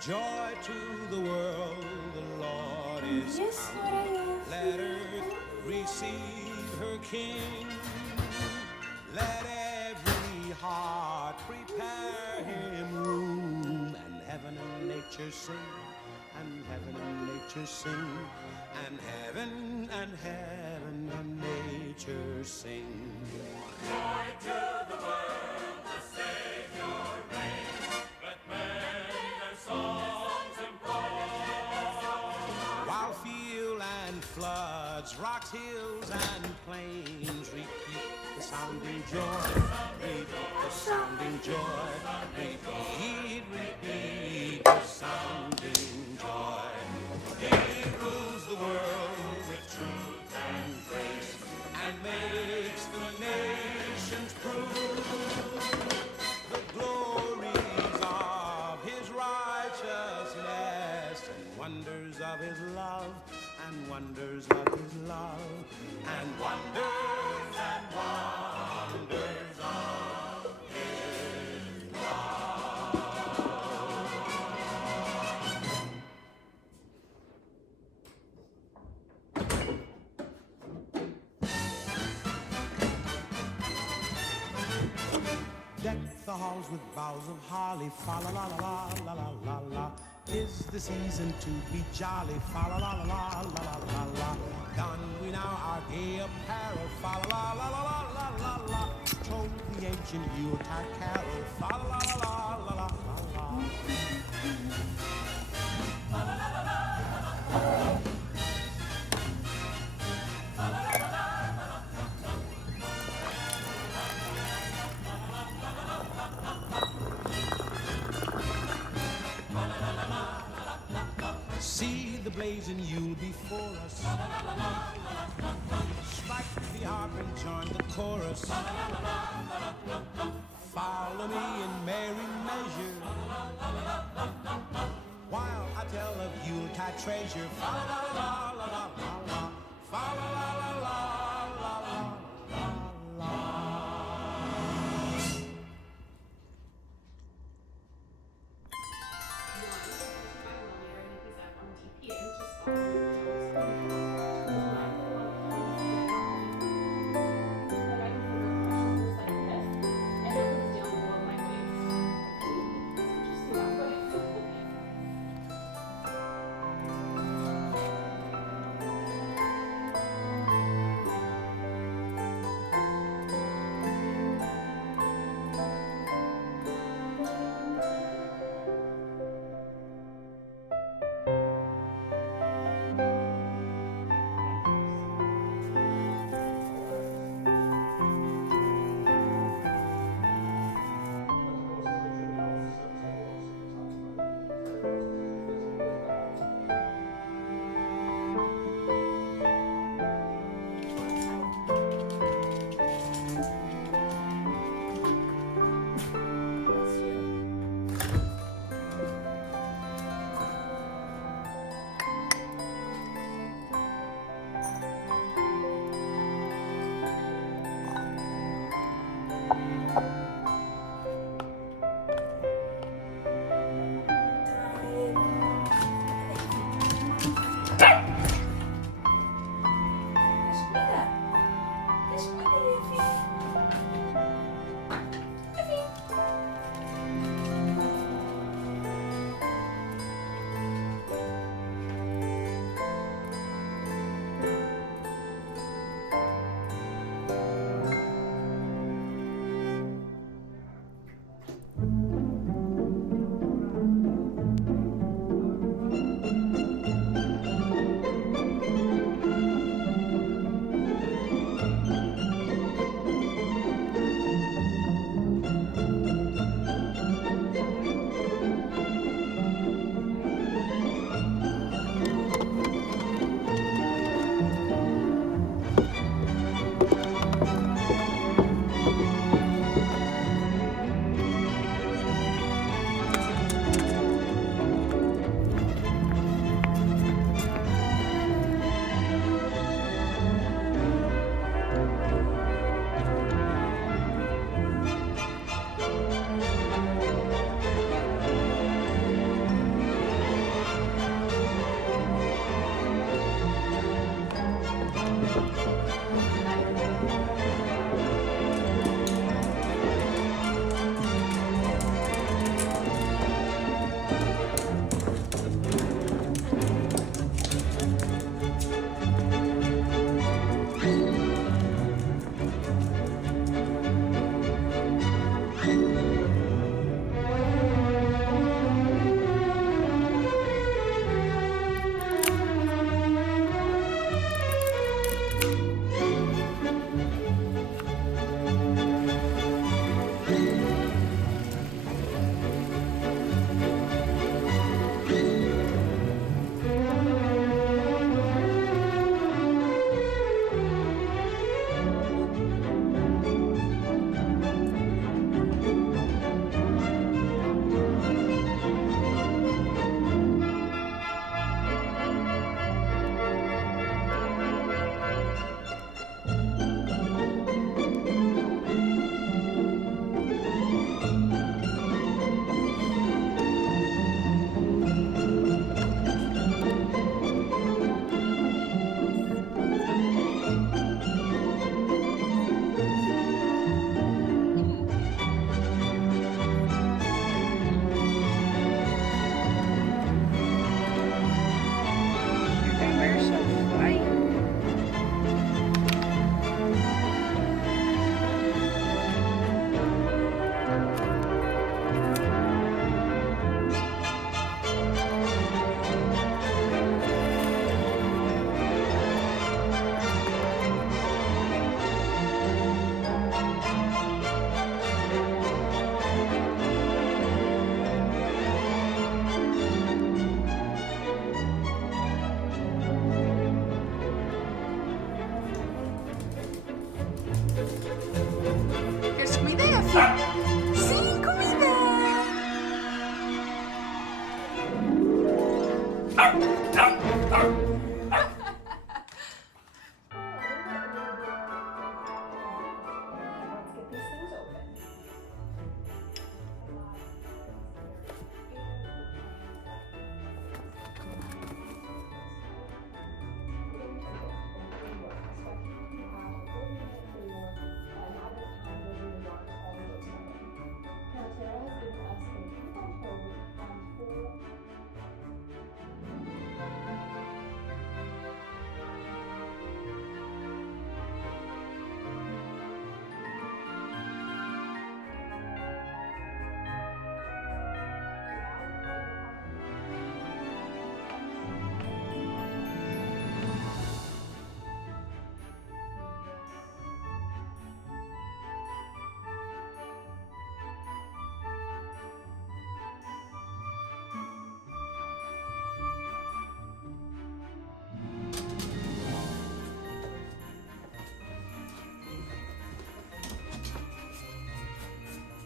Joy to the world, the Lord is come. Let earth receive her King. Let every heart prepare him room. And heaven and nature sing, and heaven and nature sing, and heaven and heaven and nature sing. Joy to the world, the Savior reigns. Let men their songs employ. While field and floods, rocks, hills, and plains repeat the sounding joy, repeat the sounding joy, repeat the sounding joy. He rules the world with truth and grace, and makes the nations prove the glories of his righteousness, and wonders of his love, and wonders of his love, and wonders and wonders of his love. Deck the halls with boughs of holly, fa la la la la la la la la. 'Tis the season to be jolly, fa la la la la la la la la. Don we now our gay apparel, fa la la la la la la la. Told the ancient Yuletide carol, fa la la la la la la la. See the blazing Yule before us. Strike the harp and join the chorus. Follow me in merry measure while I tell of Yuletide treasure. Fa la la la la la la. Fa la la la la la la la la.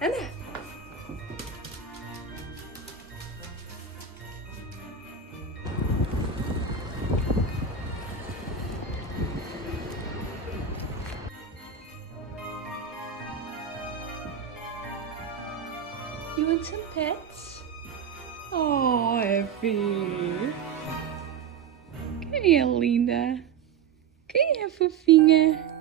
Anna. You want some pets? Oh, Effie. Quem é linda? Quem é fofinha?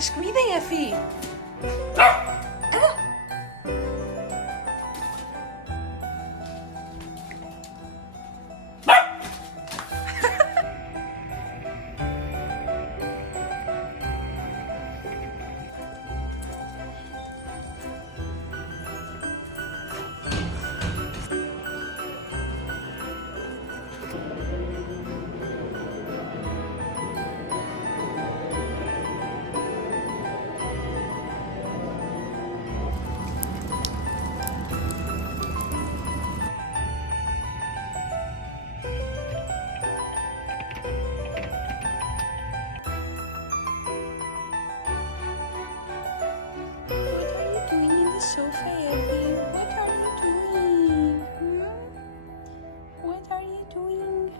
Queres comida, Effie? Sofa, Effie. What are you doing? What are you doing?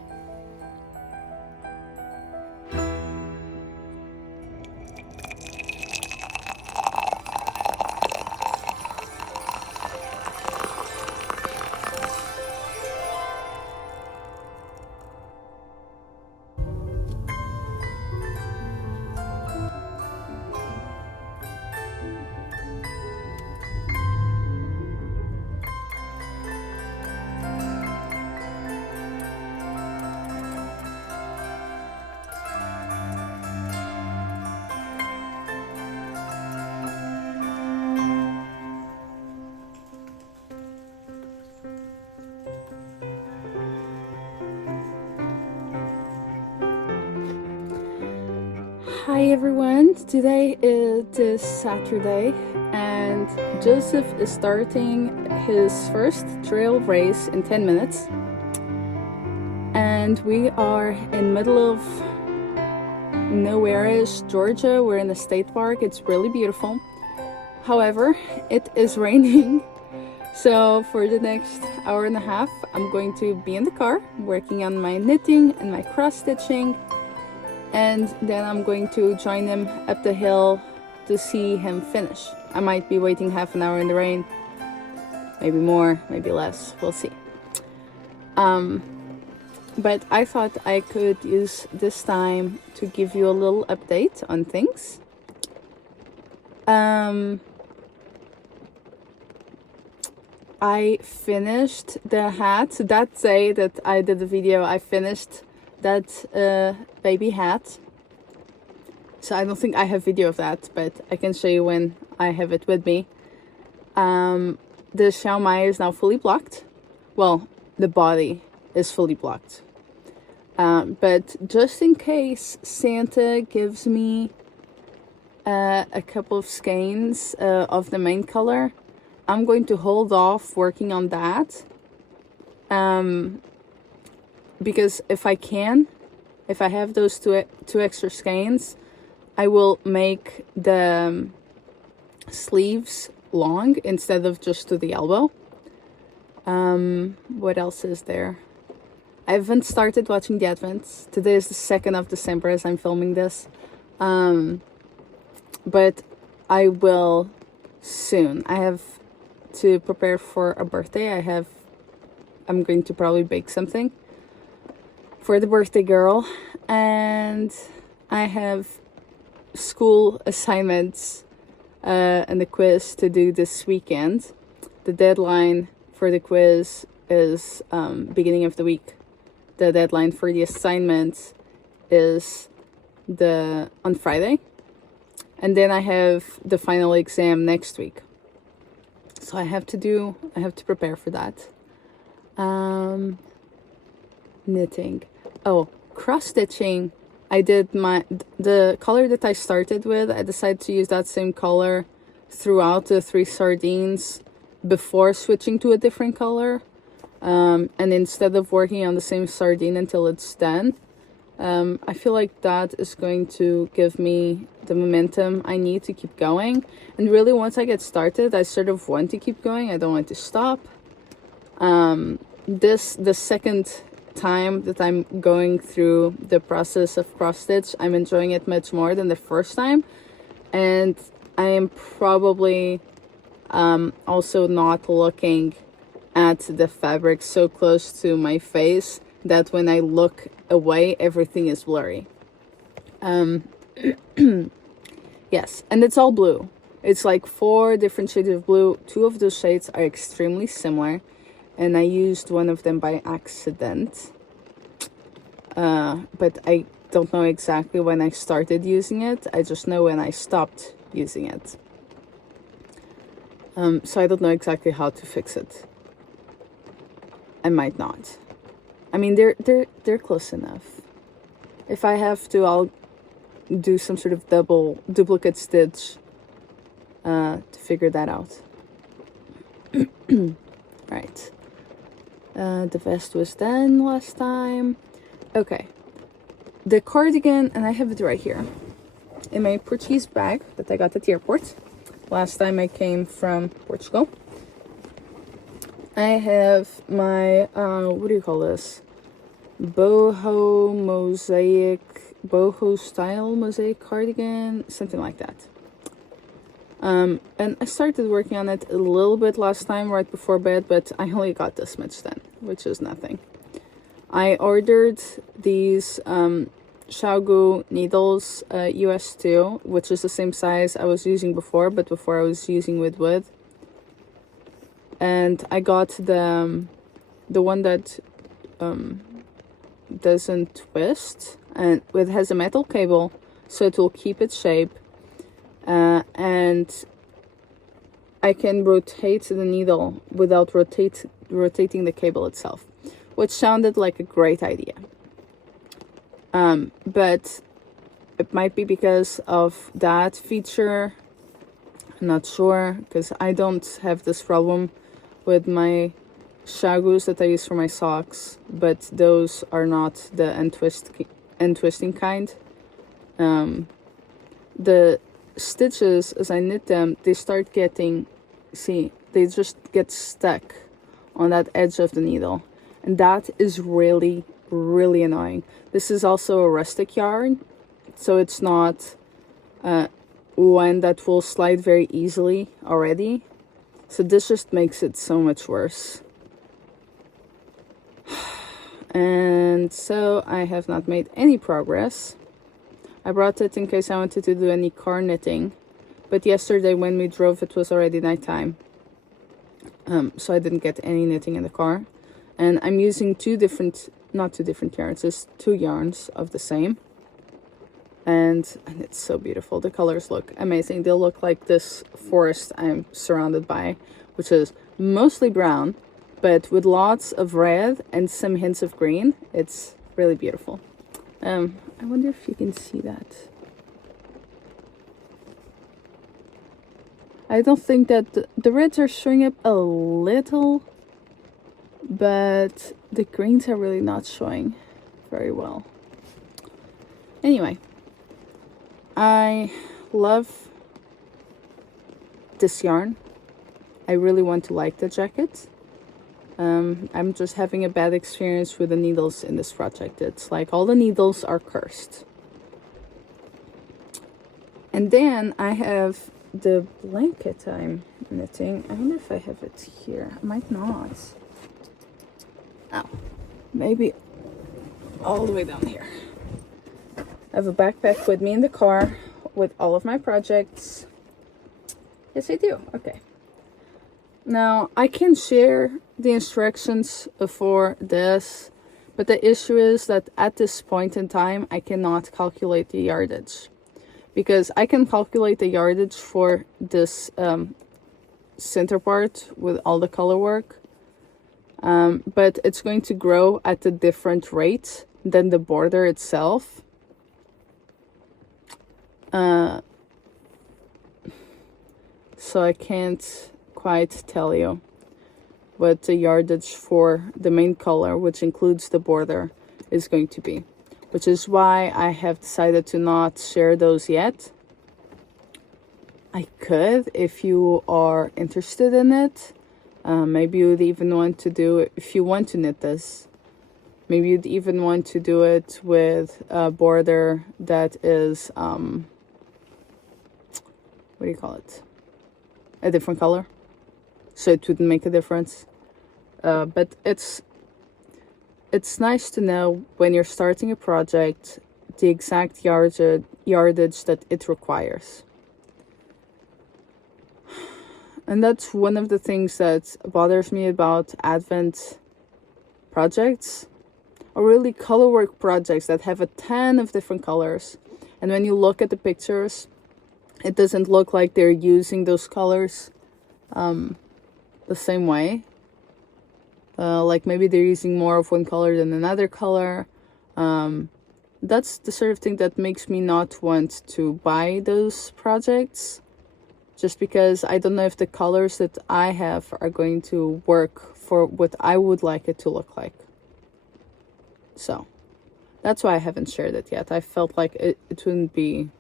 Hi everyone, today is Saturday and Joseph is starting his first trail race in 10 minutes and we are in middle of nowhere-ish Georgia. We're in a state park. It's really beautiful. However, it is raining, so for the next hour and a half I'm going to be in the car working on my knitting and my cross stitching. And then I'm going to join him up the hill to see him finish. I might be waiting half an hour in the rain. Maybe more, maybe less. We'll see. But I thought I could use this time to give you a little update on things. I finished the hat. That day that I did the video, I finished that baby hat. So I don't think I have video of that, but I can show you when I have it with me. The Xiao Mai is now fully blocked. Well, the body is fully blocked. But just in case Santa gives me a couple of skeins of the main color, I'm going to hold off working on that. Because if I have those two extra skeins, I will make the sleeves long instead of just to the elbow. What else is there? I haven't started watching the Advents. Today is the 2nd of December as I'm filming this. But I will soon. I have to prepare for a birthday. I'm going to probably bake something for the birthday girl, and I have school assignments and the quiz to do this weekend. The deadline for the quiz is beginning of the week. The deadline for the assignment is on Friday. And then I have the final exam next week. So I have to prepare for that. Knitting. Oh, cross stitching. I did the color that I started with. I decided to use that same color throughout the 3 sardines before switching to a different color. And instead of working on the same sardine until it's done, I feel like that is going to give me the momentum I need to keep going. And really, once I get started, I sort of want to keep going. I don't want to stop. The second time that I'm going through the process of cross stitch, I'm enjoying it much more than the first time. And I am probably also not looking at the fabric so close to my face that when I look away, everything is blurry. Yes, and it's all blue. It's like 4 different shades of blue. 2 of those shades are extremely similar, and I used one of them by accident. But I don't know exactly when I started using it. I just know when I stopped using it. So I don't know exactly how to fix it. I might not. I mean, they're close enough. If I have to, I'll do some sort of duplicate stitch to figure that out. Right. The vest was done last time. Okay. The cardigan, and I have it right here in my Portuguese bag that I got at the airport last time I came from Portugal. I have my, what do you call this? Boho style mosaic cardigan, something like that. And I started working on it a little bit last time right before bed, but I only got this much done, which is nothing. I ordered these Xiaogu needles, US 2, which is the same size I was using before, but before I was using with wood. And I got the one that doesn't twist, and it has a metal cable, so it will keep its shape. And I can rotate the needle without rotating the cable itself, which sounded like a great idea. But it might be because of that feature. I'm not sure, because I don't have this problem with my Xiaogus that I use for my socks, but those are not the end twisting kind. The stitches, as I knit them, they start getting, they just get stuck on that edge of the needle, and that is really, really annoying. This is also a rustic yarn, so it's not one that will slide very easily already. So this just makes it so much worse. And so I have not made any progress. I brought it in case I wanted to do any car knitting, but yesterday when we drove it was already nighttime. So I didn't get any knitting in the car. And I'm using not two different yarns, it's 2 yarns of the same. And it's so beautiful. The colors look amazing. They'll look like this forest I'm surrounded by, which is mostly brown, but with lots of red and some hints of green. It's really beautiful. I wonder if you can see that. I don't think that the reds are showing up a little, but the greens are really not showing very well. Anyway, I love this yarn. I really want to like the jacket. I'm just having a bad experience with the needles in this project. It's like all the needles are cursed. And then I have the blanket I'm knitting. I wonder if I have it here. I might not. Oh, maybe all the way down here. have a backpack with me in the car with all of my projects. Yes, I do. Okay. Now, I can share the instructions for this, but the issue is that at this point in time, I cannot calculate the yardage. Because I can calculate the yardage for this center part with all the color work, but it's going to grow at a different rate than the border itself. So I can't quite tell you what the yardage for the main color, which includes the border, is going to be. Which is why I have decided to not share those yet. I could if you are interested in it. Maybe you would even want to do it if you want to knit this. Maybe you'd even want to do it with a border that is, what do you call it? A different color. So it wouldn't make a difference. But it's nice to know when you're starting a project the exact yardage that it requires. And that's one of the things that bothers me about Advent projects, or really colorwork projects that have a ton of different colors. And when you look at the pictures, it doesn't look like they're using those colors the same way. Like maybe they're using more of one color than another color. That's the sort of thing that makes me not want to buy those projects. Just because I don't know if the colors that I have are going to work for what I would like it to look like. So, that's why I haven't shared it yet. I felt like it wouldn't be...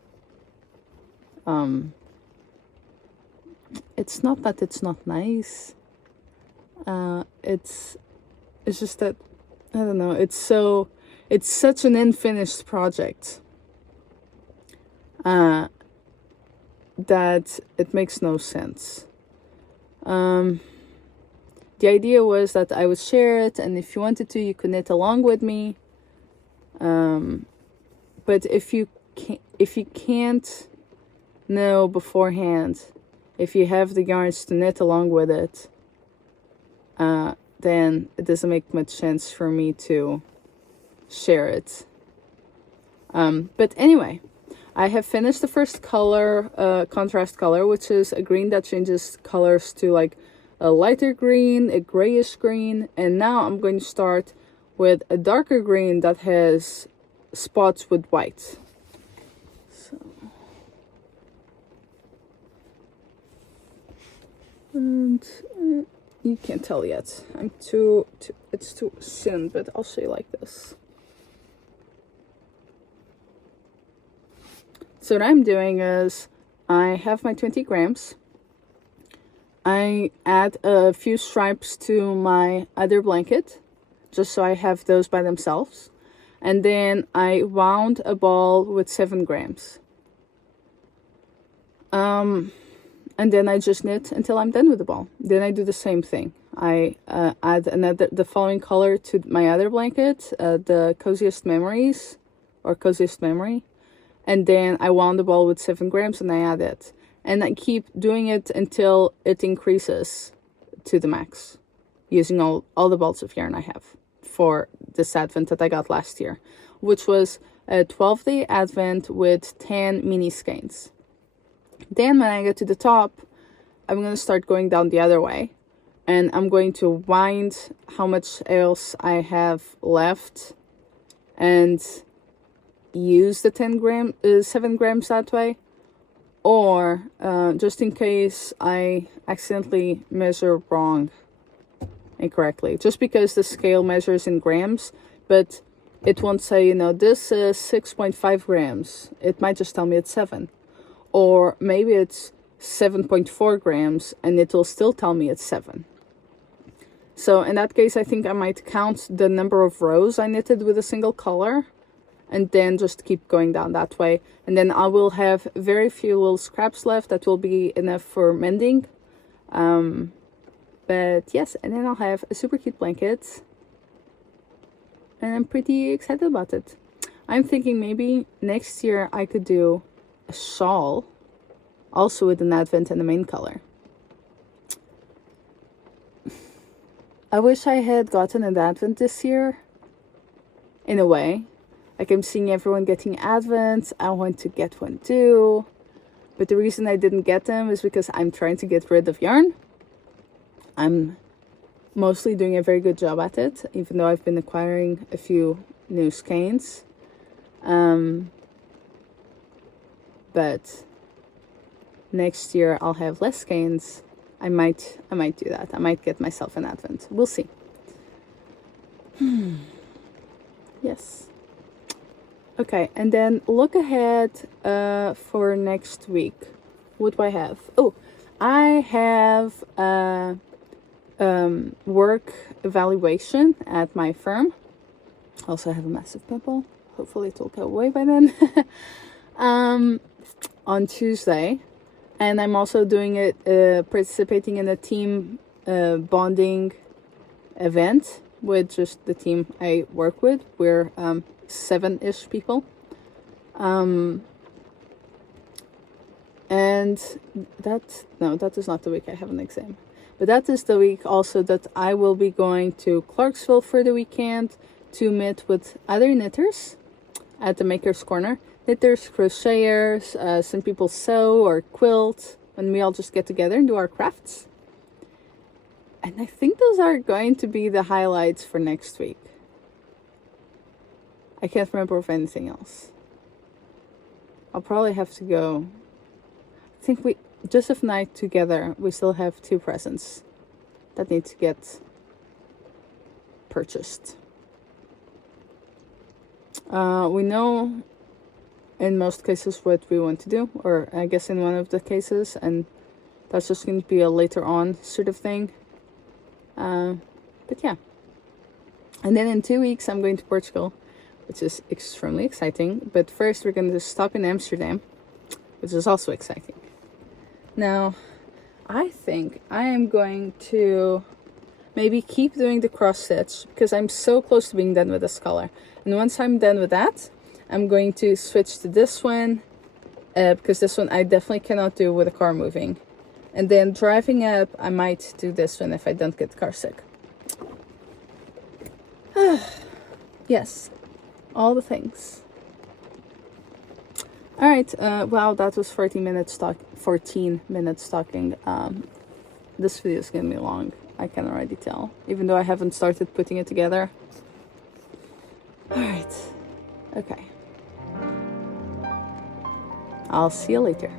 it's not that it's not nice. It's just that, I don't know, it's such an unfinished project that it makes no sense. The idea was that I would share it, and if you wanted to, you could knit along with me. But if you can't know beforehand, if you have the yarns to knit along with it, then it doesn't make much sense for me to share it. But anyway, I have finished the first color, contrast color, which is a green that changes colors to like a lighter green, a grayish green, and now I'm going to start with a darker green that has spots with white. So, and you can't tell yet. It's too thin, but I'll show you like this. So what I'm doing is I have my 20 grams. I add a few stripes to my other blanket, just so I have those by themselves. And then I wound a ball with 7 grams. And then I just knit until I'm done with the ball. Then I do the same thing. I add the following color to my other blanket, the Coziest Memories, or Coziest Memory. And then I wound the ball with 7 grams and I add it. And I keep doing it until it increases to the max, using all the balls of yarn I have for this Advent that I got last year, which was a 12-day Advent with 10 mini skeins. Then when I get to the top, I'm going to start going down the other way. And I'm going to wind how much else I have left and use the 7 grams that way. Or just in case I accidentally measure wrong incorrectly. Just because the scale measures in grams, but it won't say, this is 6.5 grams. It might just tell me it's 7. Or maybe it's 7.4 grams and it will still tell me it's 7. So in that case, I think I might count the number of rows I knitted with a single color and then just keep going down that way. And then I will have very few little scraps left that will be enough for mending. But yes, and then I'll have a super cute blanket. And I'm pretty excited about it. I'm thinking maybe next year I could do a shawl, also with an Advent and the main color. I wish I had gotten an Advent this year, in a way. Like, I'm seeing everyone getting Advents, I want to get one too. But the reason I didn't get them is because I'm trying to get rid of yarn. I'm mostly doing a very good job at it, even though I've been acquiring a few new skeins. But next year I'll have less skeins. I might do that. I might get myself an Advent. We'll see. Yes. Okay, and then look ahead for next week. What do I have? Oh, I have work evaluation at my firm. Also have a massive pimple. Hopefully it will go away by then. On Tuesday. And I'm also doing it, participating in a team bonding event with just the team I work with. We're 7-ish people. And that is not the week I have an exam. But that is the week also that I will be going to Clarksville for the weekend to meet with other knitters at the Maker's Corner. Knitters, crocheters, some people sew or quilt, and we all just get together and do our crafts. And I think those are going to be the highlights for next week. I can't remember of anything else. I'll probably have to go. I think Joseph and I together, we still have 2 presents that need to get purchased. We know in most cases what we want to do, or I guess in one of the cases, and that's just going to be a later on sort of thing. But yeah. And then in 2 weeks I'm going to Portugal, which is extremely exciting. But first we're going to stop in Amsterdam, which is also exciting. Now, I think I am going to maybe keep doing the cross stitch because I'm so close to being done with this color. And once I'm done with that, I'm going to switch to this one because this one I definitely cannot do with the car moving. And then driving up, I might do this one if I don't get car sick. Yes, all the things. All right, wow, that was 14 minutes talking. This video is going to be long. I can already tell, even though I haven't started putting it together. All right, okay. I'll see you later.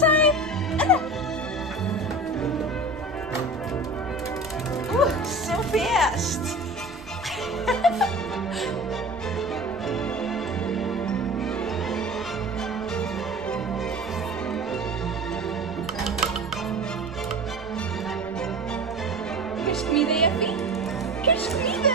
zijn. En dan. Oeh, so fast. Kerstmiddag, Jeffie. Kerstmiddag.